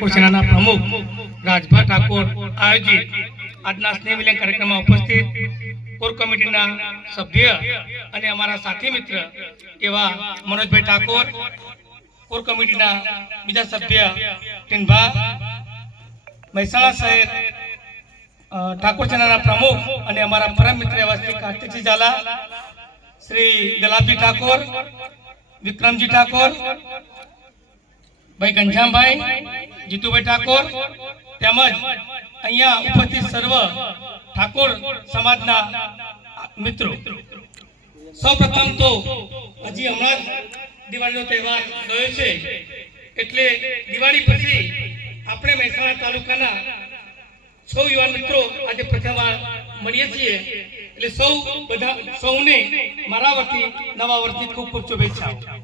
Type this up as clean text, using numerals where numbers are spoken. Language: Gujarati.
ઠાકોર સેનાના પ્રમુખ રાજભા ઠાકોર આયોજિત આજના સ્નેહ મિલન કાર્યક્રમમાં ઉપસ્થિત કોર કમિટીના સભ્ય અને અમારા સાથી મિત્ર એવા મનોજભાઈ ઠાકોર, કોર કમિટીના બીજા સભ્ય ટીનભા, મહેસાણા શહેર ઠાકોર સેનાના પ્રમુખ અને અમારા પરમ મિત્ર એવા શ્રી કાર્તિકજી ઝાલા, શ્રી ગલાબજી ઠાકોર, વિક્રમજી ઠાકોર, ભાઈ ઘનશ્યામભાઈ, જીતુભાઈ ઠાકોર તેમજ અહીંયા ઉપસ્થિત સર્વ ઠાકોર સમાજના મિત્રો, સૌપ્રથમ તો હજી હમણાં દિવાળીનો તહેવાર ગયો છે એટલે દિવાળી પછી આપણે મહેસાણા તાલુકાના સૌ યુવાન મિત્રો આજે પ્રથમવાર મળીએ છીએ એટલે સૌને મારા વતી નવા વર્ષની ખૂબ ખૂબ શુભેચ્છાઓ।